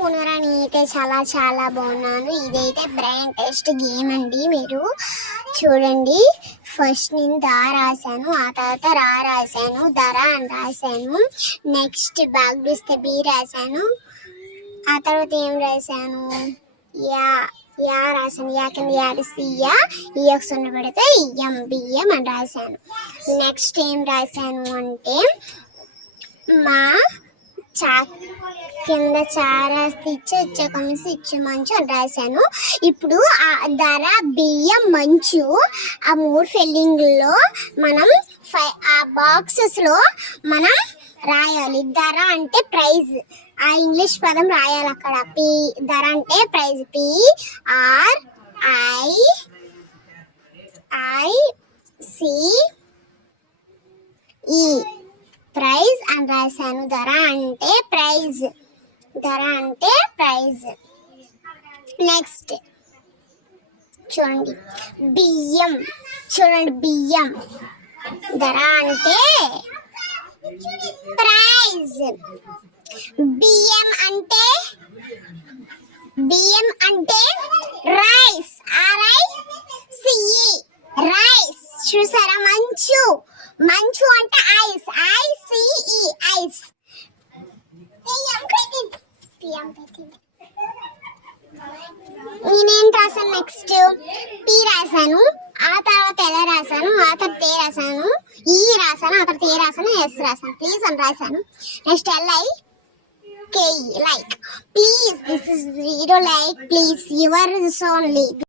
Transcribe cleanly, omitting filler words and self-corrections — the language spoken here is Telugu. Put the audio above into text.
బాగున్నారా? నేనైతే చాలా చాలా బాగున్నాను. ఇదైతే బ్రెయిన్ టెస్ట్ గేమ్ అండి. మీరు చూడండి. ఫస్ట్ నేను దా రాశాను, ఆ తర్వాత రా రాశాను, దర అని రాశాను. నెక్స్ట్ బ్యాగ్ చూస్తే బి రాశాను. ఆ తర్వాత ఏం రాశాను? యా యా రాశాను. యా కింద యాడిసి యా, ఇయ్యకు సున్న పెడితే ఇయ్యం బియ్యం అని రాశాను. నెక్స్ట్ ఏం రాశాను అంటే మా చా కింద చారాస్తి ఇచ్చి ఇచ్చే కమిసి ఇచ్చి మంచు అని రాశాను. ఇప్పుడు ఆ ధర బియ్యం మంచు ఆ మూడు ఫిల్లింగ్లో మనం ఆ బాక్సెస్లో మనం రాయాలి. ధర అంటే ప్రైజ్, ఆ ఇంగ్లీష్ పదం రాయాలి అక్కడ. పి ధర అంటే ప్రైజ్, PRICE ప్రైజ్ అని రాశాను. ధర అంటే ప్రైజ్, ధర అంటే ప్రైజ్. నెక్స్ట్ చూడండి బియ్యం, చూడండి బియ్యం, ధర అంటే ప్రైజ్. బియ్యం అంటే రైస్, RICE రైస్. చూసారా? మంచు, మంచు అంటే ఐస్, ICE ఐస్. నేనేం రాశాను? నెక్స్ట్ పి రాశాను, ఆ తర్వాత ఎలా రాశాను, ఆ తర్వాత ఏ రాశాను, ఈ రాశాను, ఆ తర్వాత ఏ రాశాను, ఎస్ రాశాను. ప్లీజ్ అని రాశాను. Next LIKE, like. Please this is video like, please yours only.